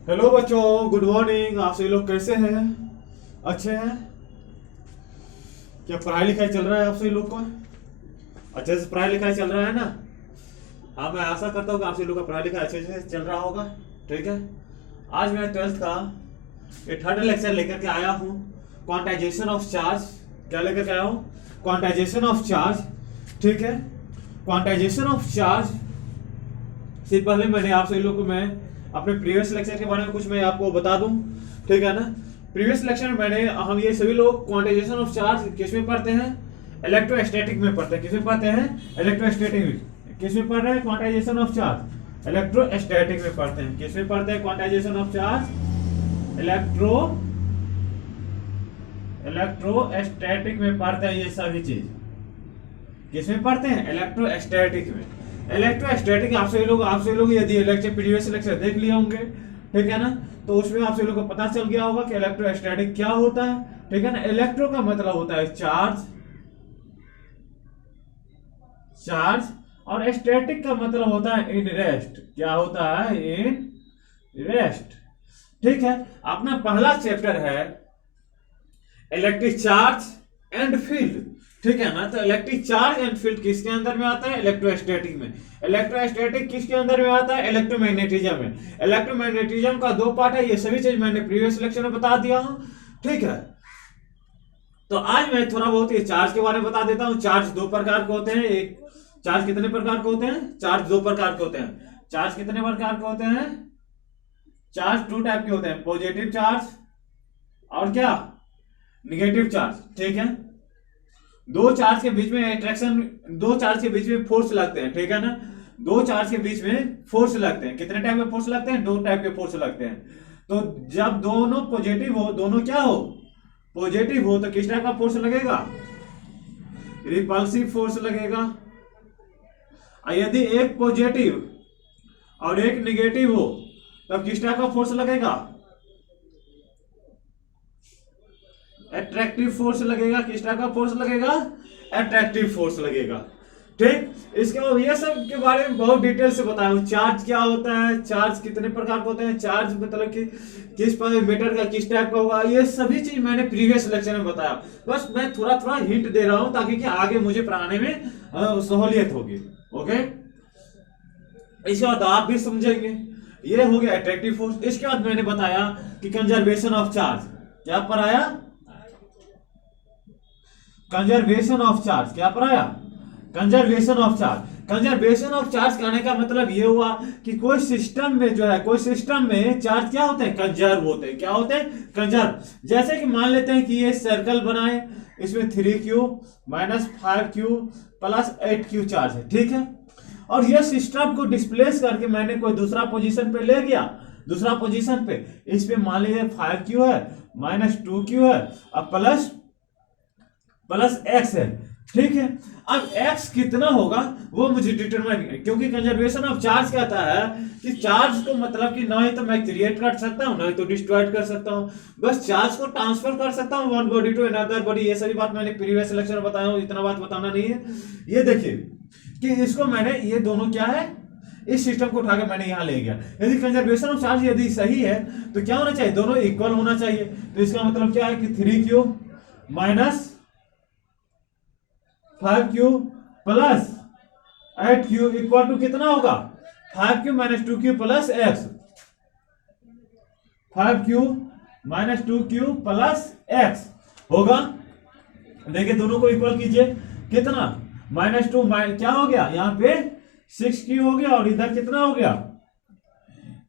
Hello बच्चों, good morning. आप सभी लोग कैसे हैं? अच्छे हैं? क्या पढ़ाई लिखाई चल रहा है आप सभी लोग का? अच्छे से पढ़ाई लिखाई चल रहा है ना? हाँ, मैं आशा करता हूँ कि आप सभी लोग का पढ़ाई लिखाई अच्छे से चल रहा होगा। ठीक है। आज मैं 12th का ये थर्ड लेक्चर लेकर के आया हूँ। Quantization of charge. क्या लेकर के आया हूँ? Quantization of charge. ठीक है। क्वांटाइजेशन ऑफ चार्ज से पहले मैंने आप सभी लोग को मैं अपने प्रीवियस लेक्चर के बारे में कुछ मैं आपको बता दूं। ठीक है ना? प्रीवियस लेक्चर में मैंने हम ये सभी लोग क्वांटाइजेशन ऑफ चार्ज किस में पढ़ते हैं? इलेक्ट्रोस्टैटिक में पढ़ते हैं। किस में पढ़ते हैं? इलेक्ट्रोस्टैटिक में। किस में पढ़ रहे हैं क्वांटाइजेशन ऑफ चार्ज? इलेक्ट्रोस्टैटिक में पढ़ते हैं। किस में पढ़ते हैं क्वांटाइजेशन ऑफ चार्ज? इलेक्ट्रोस्टैटिक में पढ़ते हैं ये सभी चीज। किसमें पढ़ते हैं? इलेक्ट्रोस्टैटिक में। इलेक्ट्रोस्टैटिक आप सभी लोग यदि लेक्चर प्रीवियस लेक्चर देख लिए होंगे, ठीक है ना, तो उसमें आप सभी लोग को पता चल गया होगा कि इलेक्ट्रोस्टैटिक क्या होता है। ठीक है ना? इलेक्ट्रो का मतलब होता है चार्ज, चार्ज, और स्टैटिक का मतलब होता है इन रेस्ट। क्या होता है? In rest. ठीक है। अपना पहला चैप्टर है इलेक्ट्रिक चार्ज एंड फील्ड। ठीक है ना? तो इलेक्ट्रिक चार्ज एंड फील्ड किसके अंदर में आता है? इलेक्ट्रोस्टैटिक में। इलेक्ट्रोस्टैटिक किसके अंदर में आता है? इलेक्ट्रोमैग्नेटिज्म में। इलेक्ट्रोमैग्नेटिज्म का दो पार्ट है। ये सभी चीज मैंने प्रीवियस लेक्चर में बता दिया हूं। ठीक है। तो आज मैं थोड़ा बहुत ये चार्ज के बारे में बता देता हूं। चार्ज दो प्रकार के होते हैं। एक चार्ज कितने प्रकार के होते हैं? चार्ज दो प्रकार के होते हैं। चार्ज कितने प्रकार के होते हैं? चार्ज टू टाइप के होते हैं, पॉजिटिव चार्ज और क्या? Negative charge. ठीक है। दो चार्ज के बीच में अट्रैक्शन, दो चार्ज के बीच में फोर्स लगते हैं। ठीक है ना? दो चार्ज के बीच में फोर्स लगते हैं। कितने टाइप के फोर्स लगते हैं? दो टाइप के फोर्स लगते हैं। तो जब दोनों पॉजिटिव हो, दोनों क्या हो? पॉजिटिव हो, तो किस टाइप का फोर्स लगेगा? रिपल्सिव फोर्स लगेगा। और यदि एक पॉजिटिव और एक निगेटिव हो, तब किस टाइप का फोर्स लगेगा? अट्रैक्टिव फोर्स लगेगा। किस टाइप का फोर्स लगेगा? अट्रैक्टिव फोर्स लगेगा। ठीक। इसके बाद ये सब के बारे में बहुत डिटेल से बताया हूं। चार्ज क्या होता है, चार्ज कितने प्रकार के होते हैं, चार्ज मतलब कि किस पर मेटर का किस टाइप का होगा, ये सभी चीज मैंने प्रीवियस लेक्चर में बताया। बस मैं थोड़ा थोड़ा हिंट दे रहा हूं ताकि कि आगे मुझे पढ़ाने में सहूलियत होगी। ओके। इसके बाद आप भी समझेंगे। ये हो गया अट्रैक्टिव फोर्स। इसके बाद मैंने बताया कि कंजर्वेशन ऑफ चार्ज। क्या पढ़ाया? Conservation of charge. क्या पढ़ाया? Conservation of charge. Conservation of charge कहने का मतलब ये हुआ कि कोई सिस्टम में जो है, कोई सिस्टम में चार्ज क्या होते हैं? कंजर्व होते हैं। क्या होते हैं? कंजर्व। जैसे कि मान लेते हैं कि ये सर्कल बनाए, इसमें 3q minus 5q plus 8q charge है। ठीक है। और ये सिस्टम को डिस्प्लेस करके मैंने कोई दूसरा पोजीशन पे ले गया। दूसरा पोजीशन पे इस पे मान लीजिए 5q है, माइनस 2q है, और प्लस प्लस एक्स है। ठीक है। अब एक्स कितना होगा वो मुझे डिटरमाइन, क्योंकि कंजर्वेशन ऑफ चार्ज कहता है कि चार्ज को मतलब कि ना ही तो मैं क्रिएट कर सकता हूं, ना ही तो डिस्ट्रॉय कर सकता हूं, बस चार्ज को ट्रांसफर कर सकता हूं one body to another body. ये सभी बात मैंने प्रीवियस लेक्चर में बताया हूं, इतना बात बताना नहीं है। ये देखिए कि इसको मैंने, ये दोनों क्या है, इस सिस्टम को उठाकर मैंने यहां ले गया। यदि कंजर्वेशन ऑफ चार्ज यदि सही है तो क्या होना चाहिए? दोनों इक्वल होना चाहिए। तो इसका मतलब क्या है कि 3q minus 5q plus 8q equal to कितना होगा? 5q minus 2q plus x. 5q minus 2q plus x होगा। देखिए दोनों को इक्वल कीजिए। कितना? -2 क्या हो गया यहाँ पे? 6q हो गया, और इधर कितना हो गया?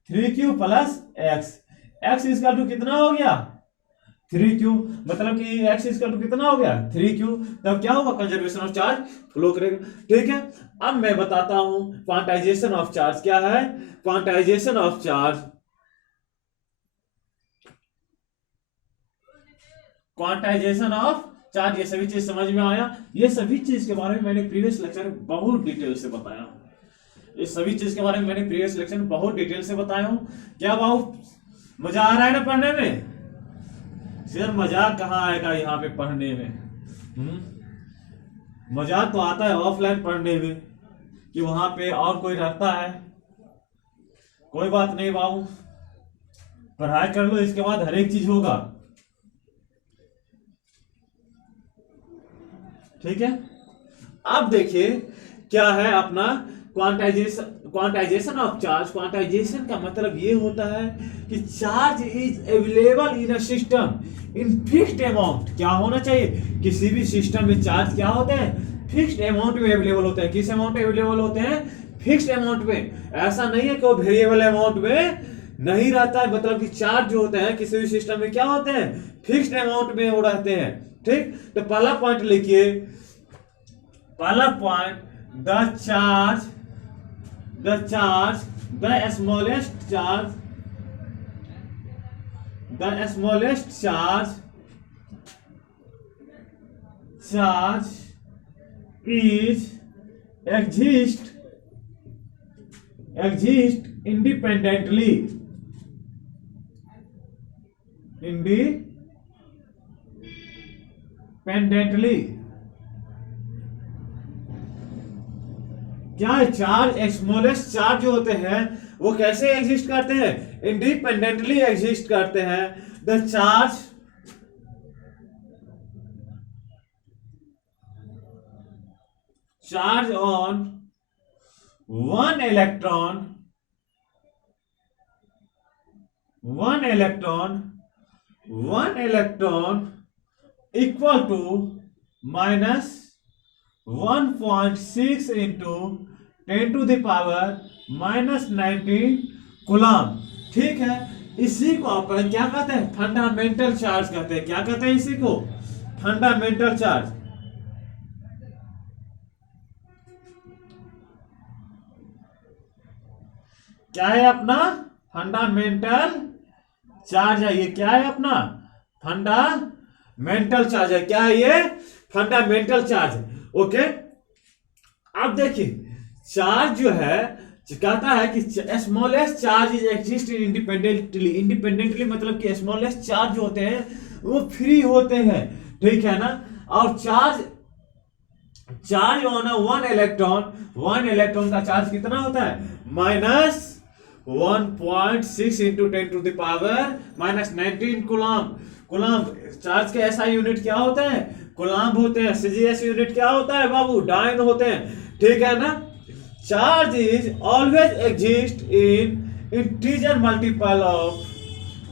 3q plus x. एक्स इसका टू कितना हो गया? 3q। मतलब कि x इक्वल टू कितना हो गया? 3q। तब क्या होगा? कंजर्वेशन ऑफ चार्ज फ्लो करेगा। ठीक है। अब मैं बताता हूं क्वांटाइजेशन ऑफ चार्ज क्या है। Quantization of charge, quantization of charge, ये सभी चीज समझ में आया? ये सभी चीज के बारे में मैंने प्रीवियस लेक्चर में बहुत डिटेल से बताया। ये सभी चीज के बारे में मैंने प्रीवियस लेक्चर में बहुत डिटेल से बताया हूं। क्या बाबू मजा आ रहा है ना पढ़ने में? सर मजाक कहाँ आएगा यहाँ पे पढ़ने में? मजाक तो आता है ऑफलाइन पढ़ने में, कि वहां पे और कोई रहता है। कोई बात नहीं बाबू, पढ़ाई कर लो, इसके बाद हर एक चीज होगा। ठीक है, अब देखिए क्या है अपना क्वांटाइजेशन ऑफ चार्ज। क्वांटाइजेशन का मतलब ये होता है कि charge is available in a system in fixed amount. क्या होना चाहिए, किसी भी सिस्टम में चार्ज क्या होते हैं, फिक्स्ड अमाउंट में अवेलेबल होते हैं। किस अमाउंट में अवेलेबल होते हैं, फिक्स्ड अमाउंट में। ऐसा नहीं है कि वो वेरिएबल अमाउंट में नहीं रहता है, मतलब कि चार्ज जो होते हैं किसी भी सिस्टम में क्या होते हैं, फिक्स्ड अमाउंट में वो रहते हैं। ठीक, तो पहला पॉइंट लिखिए, पहला point, the charge the smallest charge is exist independently क्या है, चार्ज स्मॉलेस्ट चार्ज जो होते हैं वो कैसे एग्जिस्ट करते हैं, इंडिपेंडेंटली एग्जिस्ट करते हैं। The charge on one electron equal to minus 1.6 into 10 to the power minus 19 coulomb. ठीक है, इसी को अपन क्या कहते हैं, फंडामेंटल चार्ज कहते हैं। क्या कहते हैं इसी को, फंडामेंटल चार्ज। क्या है अपना फंडामेंटल चार्ज है, ये क्या है अपना फंडामेंटल चार्ज है। क्या है ये, फंडामेंटल चार्ज है। ओके, अब देखिए चार्ज जो है कहता है कि smallest charge is exist independently मतलब कि स्मॉलेस्ट चार्ज जो होते हैं वो फ्री होते हैं। ठीक है ना, और चार्ज ऑन वन इलेक्ट्रॉन का चार्ज कितना होता है, minus 1.6 into 10 to the power minus 19 coulomb. Charge के एसआई यूनिट क्या होते हैं, कूलम होते हैं। सीजीएस यूनिट क्या होता है बाबू, डाइन होते हैं। ठीक है ना, charge is always exist in integer multiple of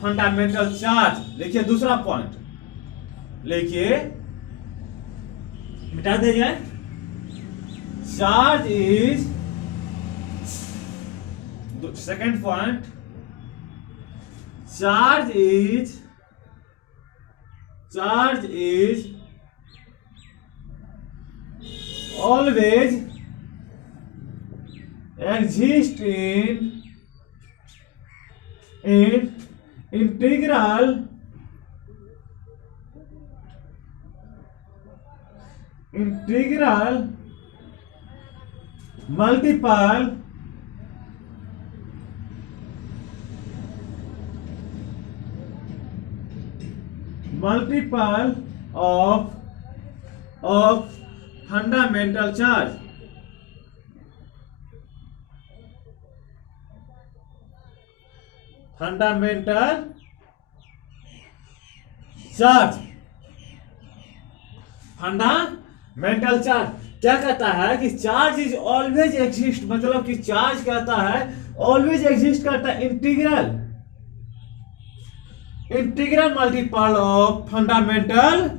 fundamental charge. देखिए दूसरा पॉइंट लिखिए, मिटा दे जाए, charge is, second point, charge is always exist in integral multiple of fundamental charge। Fundamental charge क्या कहता है कि चार्ज इज ऑलवेज एग्जिस्ट, मतलब कि चार्ज कहता है ऑलवेज एग्जिस्ट करता है integral multiple of fundamental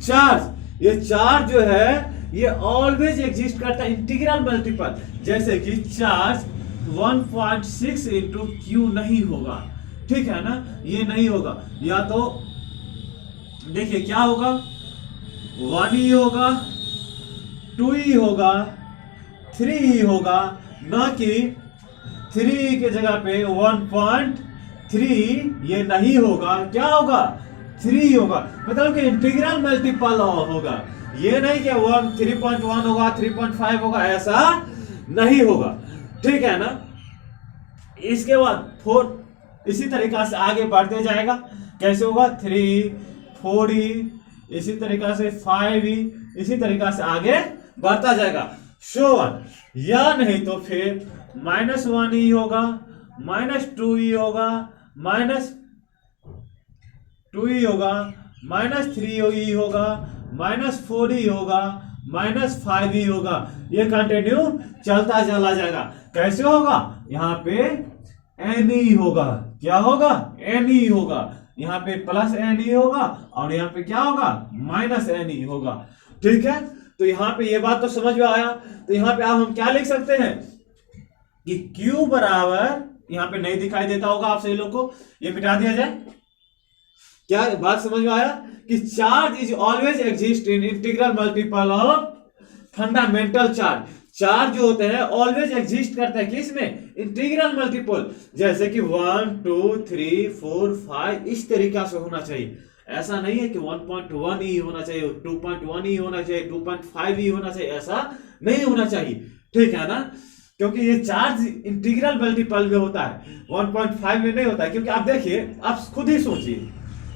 charge. ये चार्ज जो है ये ऑलवेज एग्जिस्ट करता है इंटीग्रल मल्टीपल। जैसे कि चार्ज 1.6 इंटू क्यू नहीं होगा, ठीक है ना, ये नहीं होगा। या तो देखिए क्या होगा, 1 ही होगा, 2 ही होगा, 3 ही होगा, ना कि 3 के जगह पे 1.3 ये नहीं होगा। क्या होगा, 3 होगा, मतलब कि इंटीग्रल मल्टीपल होगा। ये नहीं कि 3.1 होगा, 3.5 होगा, ऐसा नहीं होगा। ठीक है ना, इसके बाद 4 इसी तरीका से आगे बढ़ते जाएगा। कैसे होगा, 3, 4 ही, इसी तरीका से 5 ही, इसी तरीका से आगे बढ़ता जाएगा। सो 1 या नहीं तो फिर -1 ही होगा, -2 ही होगा, 2e होगा, -3e होगा, -4e होगा, -5e होगा। ये कंटिन्यू चलता चला जाएगा। कैसे होगा? यहाँ पे ne होगा। क्या होगा? ne होगा। यहाँ पे +ne होगा और यहाँ पे क्या होगा? -ne होगा। ठीक है, तो यहाँ पे ये बात तो समझ में आया। तो यहाँ पे अब हम क्या लिख सकते हैं कि Q बराबर, यहाँ पे नहीं दिखाई देता होगा आप सभी लोग को, ये मिटा दिया जाए। क्या बात समझ में आया कि charge is always exist in integral multiple of fundamental charge. Charge जो होते हैं ऑलवेज एग्जिस्ट करते हैं किसमें? Integral multiple. जैसे कि 1 2 3 4 5 इस तरीका से होना चाहिए। ऐसा नहीं है कि 1.1 ही होना चाहिए, 2.1 ही होना चाहिए, 2.5 ही होना चाहिए, ऐसा नहीं होना चाहिए। ठीक है ना, क्योंकि ये चार्ज इंटीग्रल मल्टीपल में होता है, 1.5 में नहीं होता है। क्योंकि आप देखिए, आप खुद ही सोचिए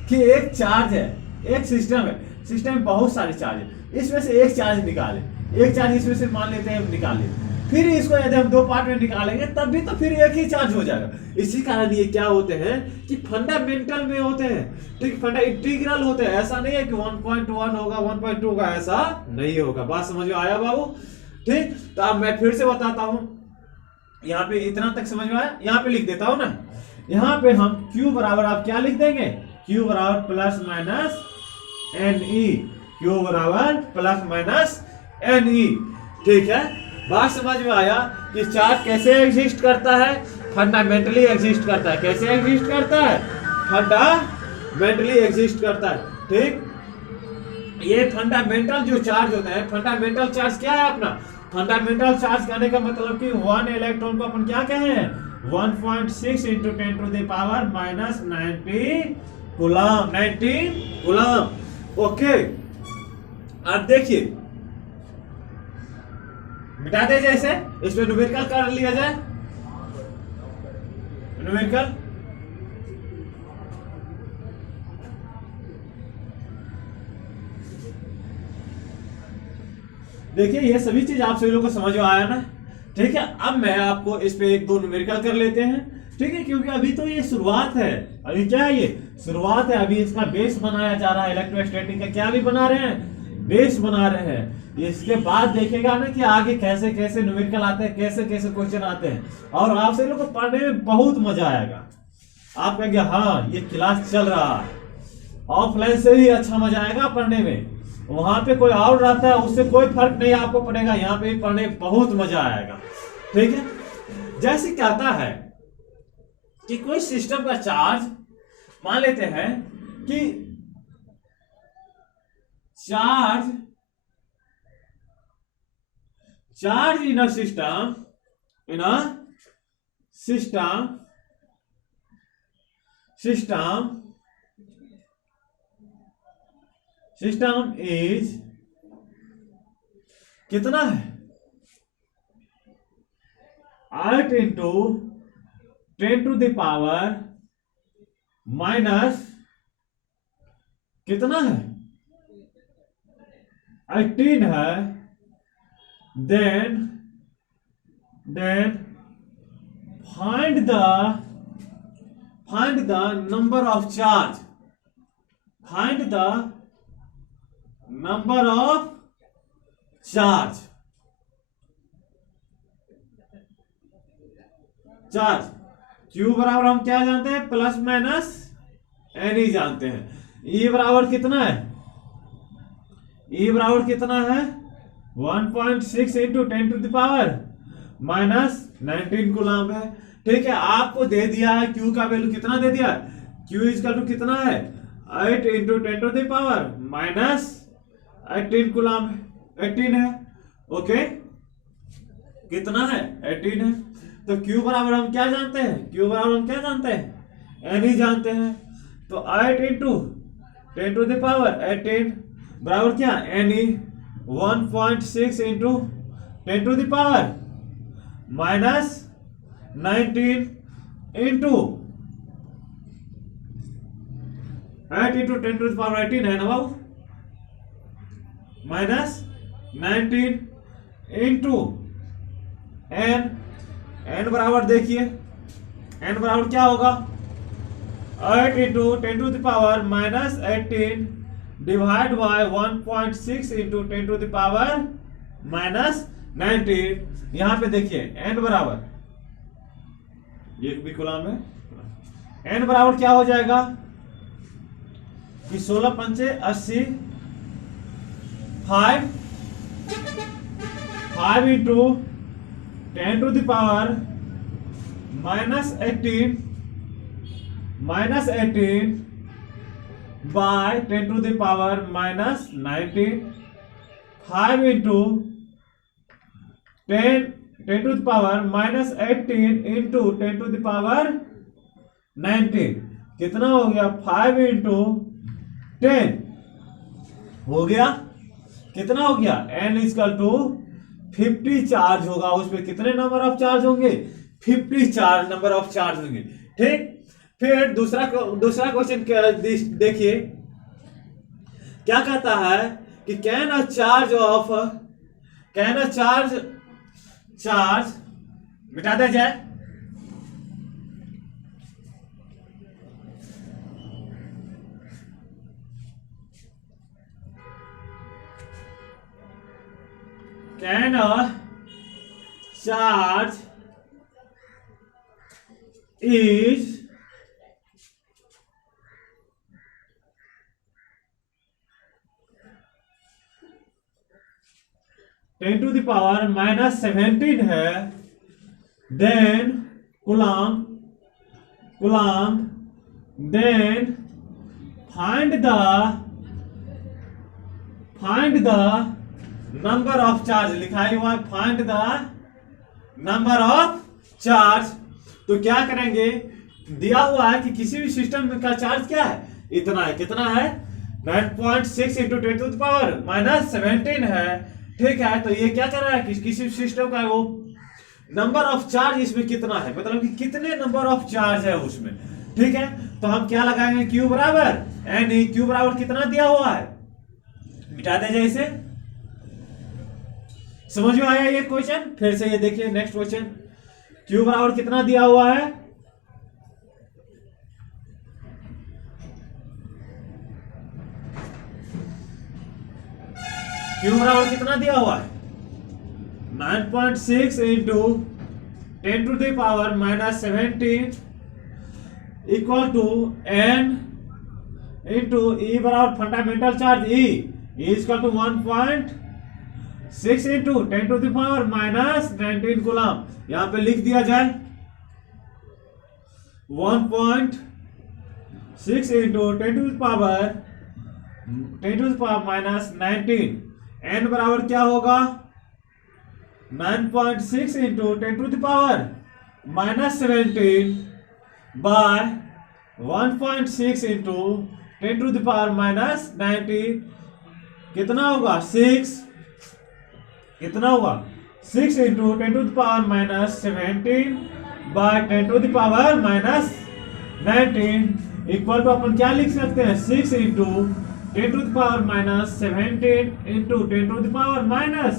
कि एक चार्ज है, एक सिस्टम है, सिस्टम में बहुत सारे चार्ज है, इसमें से एक चार्ज निकाले, एक चार्ज इसमें से मान लेते हैं निकाले, फिर इसको यदि हम 2 पार्ट में निकालेंगे तब भी तो फिर एक ही चार्ज हो जाएगा। इसी कारण ये क्या होते हैं कि फंडामेंटल में होते हैं, ठीक, फंडा इंटीग्रल होते हैं। ऐसा नहीं है कि 1.1 होगा 1.2 होगा, ऐसा नहीं होगा। बात समझ में आया बाबू? ठीक, तो अब मैं फिर से बताता हूं, यहाँ पे इतना तक समझ में आया। यहाँ पे लिख देता हूं ना, यहाँ पे हम Q बराबर आप क्या लिख देंगे? Q बराबर ±ne, Q बराबर ±ne। ठीक है, बात समझ में आया कि चार्ज कैसे एग्जिस्ट करता है? फंडामेंटली एग्जिस्ट करता है। कैसे एग्जिस्ट करता है? फंडामेंटली एग्जिस्ट करता है। ठीक, ये फंडामेंटल जो चार्ज होता है, फंडामेंटल चार्ज क्या है अपना? फंडामेंटल चार्ज कहने का मतलब कि 1 इलेक्ट्रॉन को अपन क्या कहे हैं? 1.6 × 10⁻⁻⁹ कूलम, 19 कूलम। ओके, अब देखिए, मिटा दे जैसे, इसमें न्यूमेरिकल कर लिया जाए। न्यूमेरिकल देखिए, ये सभी चीज आप सभी लोग को समझ में आया ना? ठीक है, अब मैं आपको इस पे 1 2 न्यूमेरिकल कर लेते हैं। ठीक है, क्योंकि अभी तो ये शुरुआत है। अभी क्या है? ये शुरुआत है। अभी इसका बेस बनाया जा रहा है। इलेक्ट्रोस्टैटिक का क्या भी बना रहे हैं? बेस बना रहे हैं। इसके बाद देखेगा ना कि आगे कैसे कैसे न्यूमेरिकल आते हैं, कैसे कैसे क्वेश्चन आते हैं, और आप सभी लोग को पढ़ने में बहुत मजा आएगा। आप कहेंगे हाँ, ये क्लास चल रहा है। ऑफलाइन से ही अच्छा मजा आएगा पढ़ने में। वहां पे कोई और रहता है, उससे कोई फर्क नहीं आपको पड़ेगा। यहाँ पे पढ़ने में बहुत मजा आएगा। ठीक है, जैसे कहता है कि कोई सिस्टम का चार्ज, मान लेते हैं कि charge in a system is कितना है? 8 × 10⁻⁻, कितना है? 18 है। then find the number of charge, find the number of charge Q बराबर हम क्या जानते हैं? ±ne जानते हैं। E बराबर कितना है? E बराबर कितना है? 1.6 × 10⁻⁻19 कूलम है। ठीक है, आपको दे दिया है Q का वैल्यू कितना दे दिया? Q इक्वल टू कितना है? 8 × 10⁻⁻18 कूलम है, 18 है। ओके, कितना है? 18 है। तो Q बराबर हम क्या जानते हैं? Q बराबर हम क्या जानते हैं? Ne जानते हैं। तो 8 × 10⁻18 बराबर क्या? Ne 1.6 × 10⁻⁻19 इंटू 8 × 10⁻18 है ना बाबू, -19 इंटू n बराबर, देखिए n बराबर क्या होगा? 8 into 10 to the power minus 18 divide by 1.6 into 10 to the power minus 19। यहां पे देखिए n बराबर, ये भी कॉलम है, n बराबर क्या हो जाएगा कि 16 पंचे 80, 5 into 10 to the power minus 18 by 10 to the power minus 19। 5 into 10 to the power minus 18 into 10 to the power 19 कितना हो गया 5 into 10 हो गया, कितना हो गया n इक्वल टू 50 चार्ज होगा, उसमें कितने नंबर ऑफ चार्ज होंगे 50 नंबर ऑफ चार्ज होंगे। ठीक, फिर दूसरा क्वेश्चन देखिए क्या कहता है कि कैन अ चार्ज मिटा दिया जाए, can a charge is ten to the power minus 17 है, then coulomb, then find the number of charge, लिखा हुआ है find the number of charge. तो क्या करेंगे, दिया हुआ है कि किसी भी सिस्टम का चार्ज क्या है, इतना है, कितना है 9.6 into 10 to the power minus 17 है। ठीक है, तो ये क्या कर रहा है कि किसी सिस्टम का वो नंबर ऑफ चार्ज इसमें कितना है, मतलब कि कितने नंबर ऑफ चार्ज है उसमें। ठीक है, तो हम क्या लगाएंगे Q बराबर एन, Q बराबर कितना दिया हुआ है, मिटा दे जाए इसे। समझ में आया ये क्वेश्चन? फिर से ये देखिए नेक्स्ट क्वेश्चन, Q बराबर कितना दिया हुआ है, Q बराबर कितना दिया हुआ है 9.6 into 10 to the power minus 17 equal to n into E बराबर fundamental charge E equal to 1.6 into 10 to the power minus 19 coulomb. यहां पे लिख दिया जाए 1.6 into 10 to the power minus 19, n बराबर क्या होगा 9.6 into 10 to the power minus 17 by 1.6 into 10 to the power minus 19 कितना होगा 6, कितना होगा 6 into 10 to the power minus 17 by 10 to the power minus 19 equal to अपन क्या लिख सकते हैं 6 into 10 to the power minus 17 into 10 to the power minus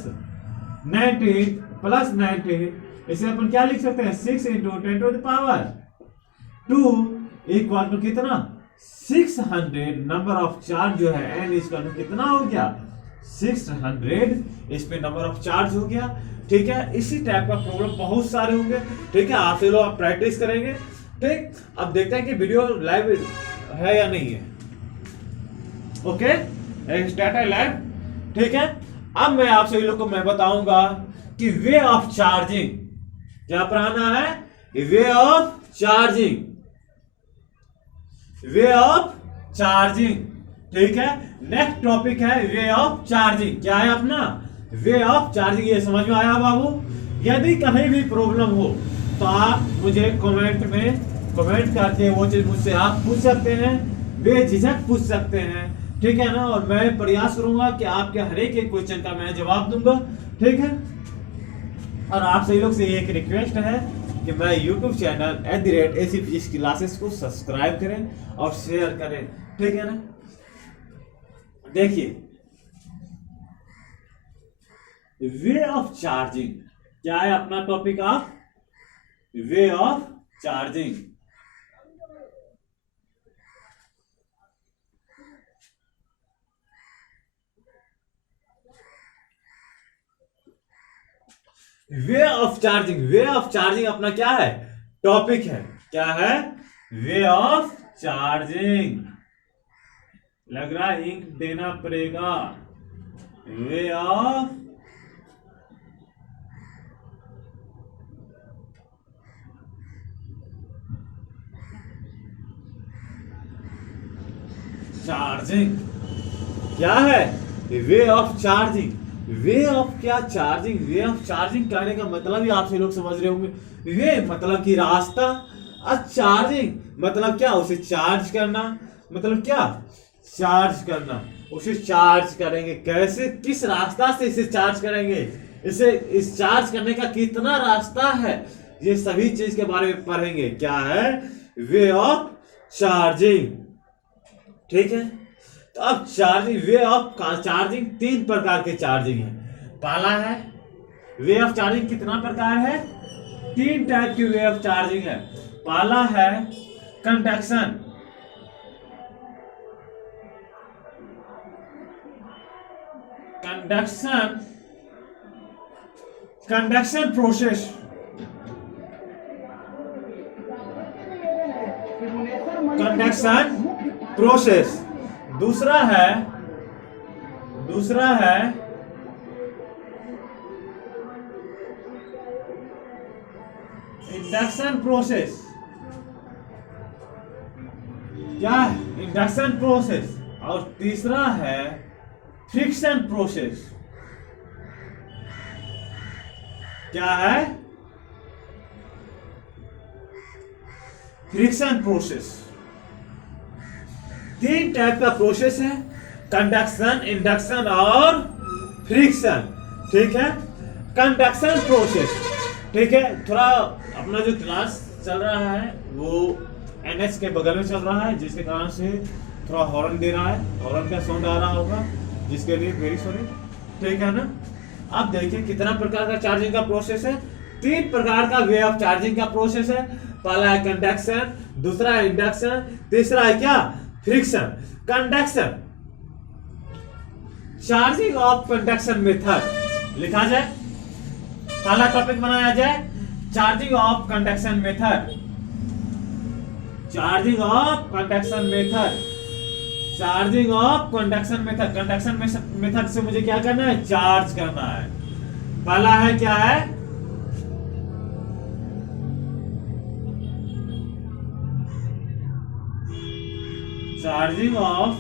19 plus 19, इसे अपन क्या लिख सकते हैं 6 into 10 to the power 2 equal to कितना 600 नंबर ऑफ चार्ज जो है n इसका कितना हो गया 600, इस पे नंबर ऑफ चार्ज हो गया। ठीक है, इसी टाइप का प्रॉब्लम बहुत सारे होंगे। ठीक है, आप लोग आप प्रैक्टिस करेंगे। ठीक, अब देखते हैं कि वीडियो लाइव है या नहीं है। ओके, स्टार्ट है लाइव। ठीक है, अब मैं आप सभी लोग को मैं बताऊंगा कि वे ऑफ चार्जिंग क्या पढ़ाना है, way of charging, way of charging. ठीक है, नेक्स्ट टॉपिक है वे ऑफ चार्जिंग। क्या है अपना वे ऑफ चार्जिंग, ये समझ में आया बाबू? यदि कहीं भी प्रॉब्लम हो तो आप मुझे कमेंट में कमेंट करके वो चीज मुझसे आप पूछ सकते हैं, बेझिझक पूछ सकते हैं। ठीक है ना, और मैं प्रयास करूंगा कि आपके हर एक क्वेश्चन का मैं जवाब दूंगा। ठीक है, और आप सभी लोग से एक रिक्वेस्ट है कि मैं YouTube channel @AC Physics classes को सब्सक्राइब करें और शेयर करें। ठीक है ना, देखिए वे ऑफ चार्जिंग क्या है अपना topic of way of charging. Way of charging, way of charging अपना क्या है, टॉपिक है। क्या है, वे ऑफ चार्जिंग। लग रहा है इंक देना पड़ेगा। Way of charging. क्या है, way of charging. Way of क्या, चार्जिंग। वे ऑफ चार्जिंग कहने का मतलब ही आपसे लोग समझ रहे होंगे, वे मतलब कि रास्ता, और चार्जिंग मतलब क्या, उसे चार्ज करना। मतलब क्या, चार्ज करना। उसे चार्ज करेंगे कैसे, किस रास्ता से इसे चार्ज करेंगे, इसे इस चार्ज करने का कितना रास्ता है, ये सभी चीज के बारे में पढ़ेंगे। क्या है, वे ऑफ चार्जिंग। ठीक है, तो अब चार्जिंग, वे ऑफ चार्जिंग, तीन प्रकार के चार्जिंग है। पहला है वे ऑफ चार्जिंग, कितना प्रकार है, तीन टाइप की वे ऑफ चार्जिंग है। पहला है conduction, conduction, conduction process. Conduction process. दूसरा है इंडक्शन प्रोसेस। क्या है, इंडक्शन प्रोसेस। और तीसरा है फ्रिक्शन प्रोसेस। क्या है, फ्रिक्शन प्रोसेस। तीन टाइप का प्रोसेस है, कंडक्शन, इंडक्शन और फ्रिक्शन। ठीक है, कंडक्शन प्रोसेस। ठीक है, थोड़ा अपना जो क्लास चल रहा है वो एनएच के बगल में चल रहा है, जिसके कारण से थोड़ा हॉर्न दे रहा है, हॉर्न का साउंड आ रहा होगा, जिसके लिए वेरी सॉरी। ठीक है ना। अब देखिए कितना प्रकार का चार्जिंग का प्रोसेस है, तीन प्रकार का वे ऑफ चार्जिंग का प्रोसेस है। पहला है कंडक्शन, दूसरा है इंडक्शन, तीसरा है क्या, friction. Conduction, charging of conduction method लिखा जाए, पहला टॉपिक बनाया जाए, charging of conduction method. Charging of conduction method, charging of conduction method. Conduction method से मुझे क्या करना है, चार्ज करना है। पहला है क्या है, चार्जिंग ऑफ